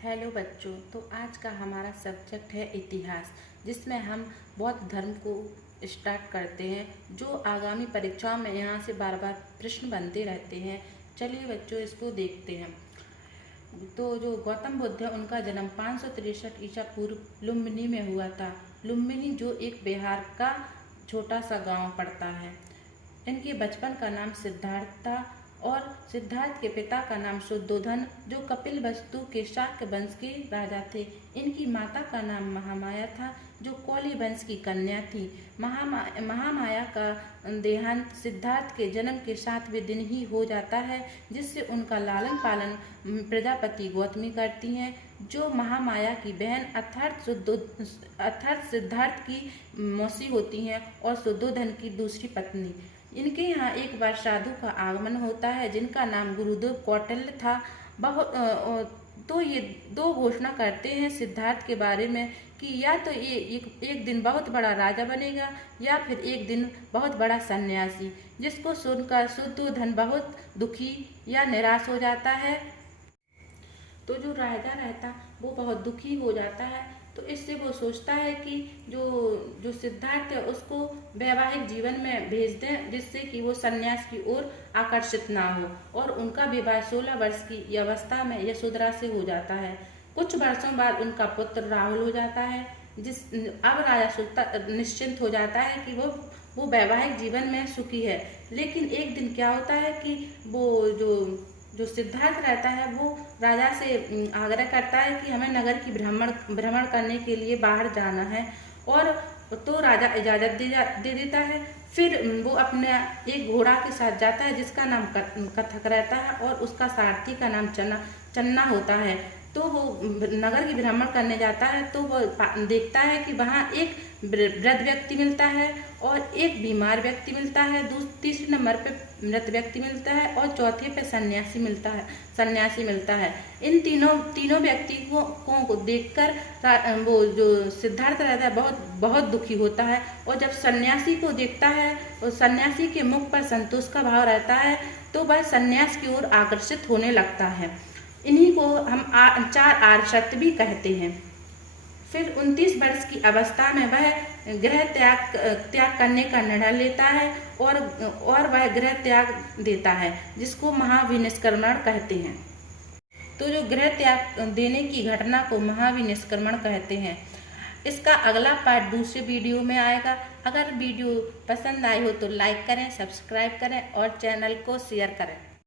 Hello बच्चों, तो आज का हमारा सब्जेक्ट है इतिहास, जिसमें हम बौद्ध धर्म को स्टार्ट करते हैं। जो आगामी परीक्षाओं में यहाँ से बार बार प्रश्न बनते रहते हैं। चलिए बच्चों, इसको देखते हैं। तो जो गौतम बुद्ध है, उनका जन्म 563 ईसा पूर्व लुम्बिनी में हुआ था। लुम्बिनी जो एक बिहार का छोटा सा गांव पड़ता है। इनके बचपन का नाम सिद्धार्थ था और सिद्धार्थ के पिता का नाम शुद्धोधन, जो कपिलवस्तु के शाक्य वंश के राजा थे। इनकी माता का नाम महामाया था, जो कौली वंश की कन्या थी। महामाया का देहांत सिद्धार्थ के जन्म के 7वें दिन ही हो जाता है, जिससे उनका लालन पालन प्रजापति गौतमी करती हैं, जो महामाया की बहन अर्थात सिद्धार्थ की मौसी होती हैं और शुद्धोधन की दूसरी पत्नी। इनके यहाँ एक बार साधु का आगमन होता है, जिनका नाम गुरुदेव कौटिल्य था। तो ये दो घोषणा करते हैं सिद्धार्थ के बारे में कि या तो ये एक दिन बहुत बड़ा राजा बनेगा या फिर एक दिन बहुत बड़ा सन्यासी, जिसको सुनकर शुद्धोधन बहुत दुखी या निराश हो जाता है। तो जो राजा रहता वो बहुत दुखी हो जाता है। तो इससे वो सोचता है कि जो सिद्धार्थ है उसको वैवाहिक जीवन में भेज दें, जिससे कि वो सन्यास की ओर आकर्षित ना हो। और उनका विवाह 16 वर्ष की अवस्था में यशोधरा से हो जाता है। कुछ वर्षों बाद उनका पुत्र राहुल हो जाता है। अब राजा निश्चिंत हो जाता है कि वो वैवाहिक जीवन में सुखी है। लेकिन एक दिन क्या होता है कि वो जो सिद्धार्थ रहता है वो राजा से आग्रह करता है कि हमें नगर की भ्रमण करने के लिए बाहर जाना है, और तो राजा इजाज़त दे देता है। फिर वो अपने एक घोड़ा के साथ जाता है, जिसका नाम कथक रहता है, और उसका सारथी का नाम चन्ना होता है। तो वो नगर की भ्रमण करने जाता है, तो वो देखता है कि वहाँ एक वृद्ध व्यक्ति मिलता है और एक बीमार व्यक्ति मिलता है, तीसरे नंबर पे मृत व्यक्ति मिलता है और चौथे पे सन्यासी मिलता है। इन तीनों व्यक्तियों को देखकर वो जो सिद्धार्थ रहता है बहुत दुखी होता है। और जब सन्यासी को देखता है और सन्यासी के मुख पर संतोष का भाव रहता है, तो वह सन्यास की ओर आकर्षित होने लगता है। इन्हीं को हम 4 आर्य सत्य भी कहते हैं। फिर 29 वर्ष की अवस्था में वह गृह त्याग करने का निर्णय लेता है और वह गृह त्याग देता है, जिसको महाविनिष्क्रमण कहते हैं। तो जो गृह त्याग देने की घटना को महाविनिष्क्रमण कहते हैं। इसका अगला पार्ट दूसरे वीडियो में आएगा। अगर वीडियो पसंद आई हो तो लाइक करें, सब्सक्राइब करें और चैनल को शेयर करें।